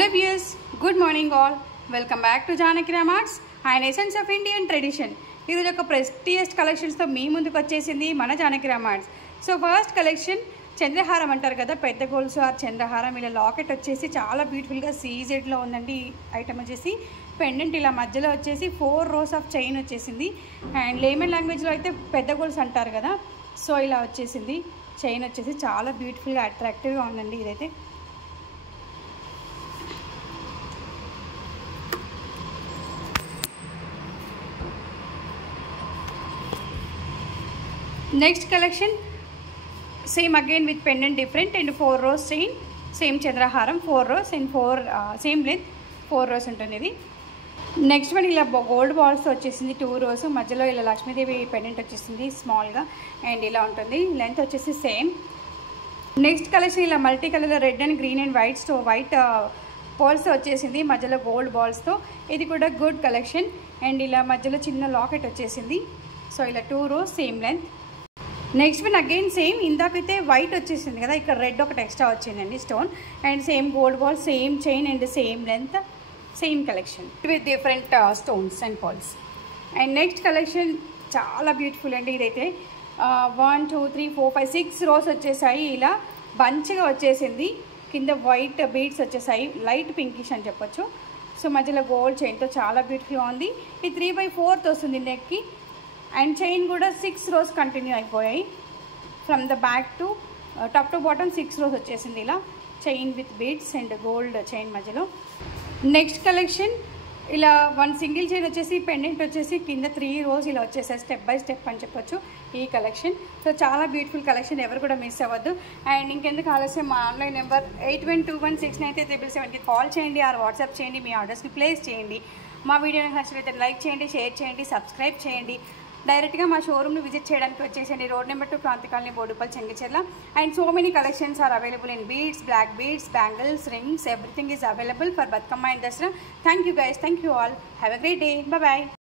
Hello viewers, good morning all. Welcome back to Janaki Ram Arts and Essence of Indian Tradition. This is a prestigious collections తో మీ ముందుకు వచ్చేసింది మన Janaki Ram arts. So first collection చంద్రహారం అంటారు కదా, పెద్ద goals are చంద్రహారం. ఇలా లాకెట్ వచ్చేసి చాలా బ్యూటిఫుల్గా సీజెడ్లో ఉందండి. ఐటమ్ వచ్చేసి పెండెంట్ ఇలా మధ్యలో వచ్చేసి 4 rows ఆఫ్ చైన్ వచ్చేసింది. అండ్ లేమన్ లాంగ్వేజ్లో అయితే పెద్ద గోల్స్ అంటారు కదా, సో ఇలా వచ్చేసింది. చైన్ వచ్చేసి చాలా బ్యూటిఫుల్గా అట్రాక్టివ్గా ఉందండి. ఇదైతే next collection same again with pendant different and 4 rows chain, same chandraharam 4 rows and 4 same length 4 rows ఉంటుంది. నెక్స్ట్ వన్ ఇలా గోల్డ్ బాల్స్ వచ్చేసింది 2 rows, మధ్యలో ఇలా లక్ష్మీదేవి పెండెంట్ వచ్చేసింది స్మాల్గా అండ్ ఇలా ఉంటుంది. లెంత్ వచ్చేసి సేమ్. నెక్స్ట్ కలెక్షన్ ఇలా మల్టీ కలర్లో red and green and white balls వచ్చేసింది, మధ్యలో గోల్డ్ బాల్స్తో. ఇది కూడా గుడ్ కలెక్షన్. అండ్ ఇలా మధ్యలో చిన్న లాకెట్ వచ్చేసింది. సో ఇలా 2 rows same length. Next one again same, ఇందాకైతే వైట్ వచ్చేసింది కదా, ఇక్కడ రెడ్ ఒకటి ఎక్స్ట్రా వచ్చిందండి stone. And same gold ball, same chain and same length, same collection with different stones and balls. And next collection చాలా beautiful అండి. ఇదైతే 1 2 3 4 5 6 rows వచ్చేసాయి. ఇలా బంచ్గా వచ్చేసింది. కింద వైట్ బీడ్స్ వచ్చేసాయి, లైట్ పింకిష్ అని చెప్పొచ్చు. సో మధ్యలో గోల్డ్ చైన్తో చాలా బ్యూటిఫుల్గా ఉంది. ఇది 3/4 వస్తుంది నెక్కి. అండ్ చైన్ కూడా 6 rows కంటిన్యూ అయిపోయాయి. From the back to top to bottom 6 rows వచ్చేసింది. ఇలా chain with beads and gold chain మధ్యలో. నెక్స్ట్ కలెక్షన్ ఇలా 1 సింగిల్ చైన్ వచ్చేసి పెండెంట్ వచ్చేసి కింద 3 rows ఇలా వచ్చేసాయి, స్టెప్ బై స్టెప్ అని చెప్పొచ్చు ఈ కలెక్షన్. సో చాలా బ్యూటిఫుల్ కలెక్షన్, ఎవరు కూడా మిస్ అవ్వద్దు. అండ్ ఇంకెందుకు ఆలస్యం, మా ఆన్లైన్ నెంబర్ 8121693777కి కాల్ చేయండి ఆర్ వాట్సాప్ చేయండి, మీ ఆర్డర్స్ని ప్లేస్ చేయండి. మా వీడియోని నచ్చినట్లయితే లైక్ చేయండి, షేర్ చేయండి, సబ్స్క్రైబ్ చేయండి. డైరెక్ట్గా మా షోరూమ్ని విజిట్ చేయడానికి వచ్చేసండి. Road number 2 Kranti colony, Boduppal, Chengicherla. And so many collections are available in beads, black beads, bangles, rings, everything is available for Bathukamma and Dasara. Thank you guys, thank you all. Have a great day. Bye.